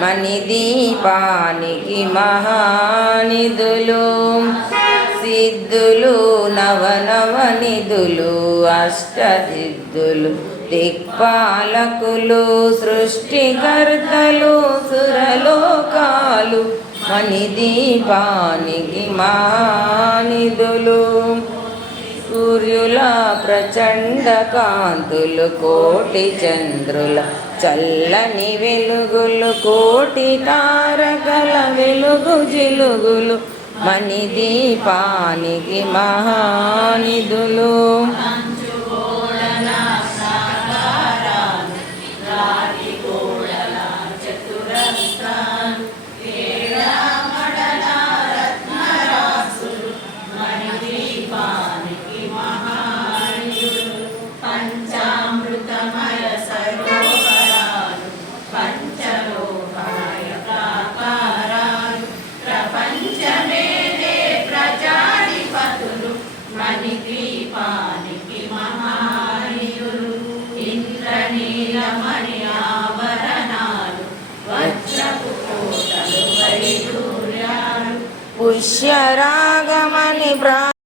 మణిదీపానికి మహానిధులు సిద్ధులు నవనవనిధులు అష్టసిద్ధులు దిక్పాలకులు సృష్టికర్తలు సురలోకాలు మణిదీపానికి మహానిధులు సూర్యుల ప్రచండ కాంతులు కోటి చంద్రుల చల్లని వెలుగులు కోటి తారకల వెలుగు జిలుగులు మణిదీపానికి మహానిధులు మణిదీపానికి మహానిధులు ఇంద్రనీలమణి ఆభరణాలు వజ్రపు కోటలు వైడూర్యాలు పుష్యరాగమణి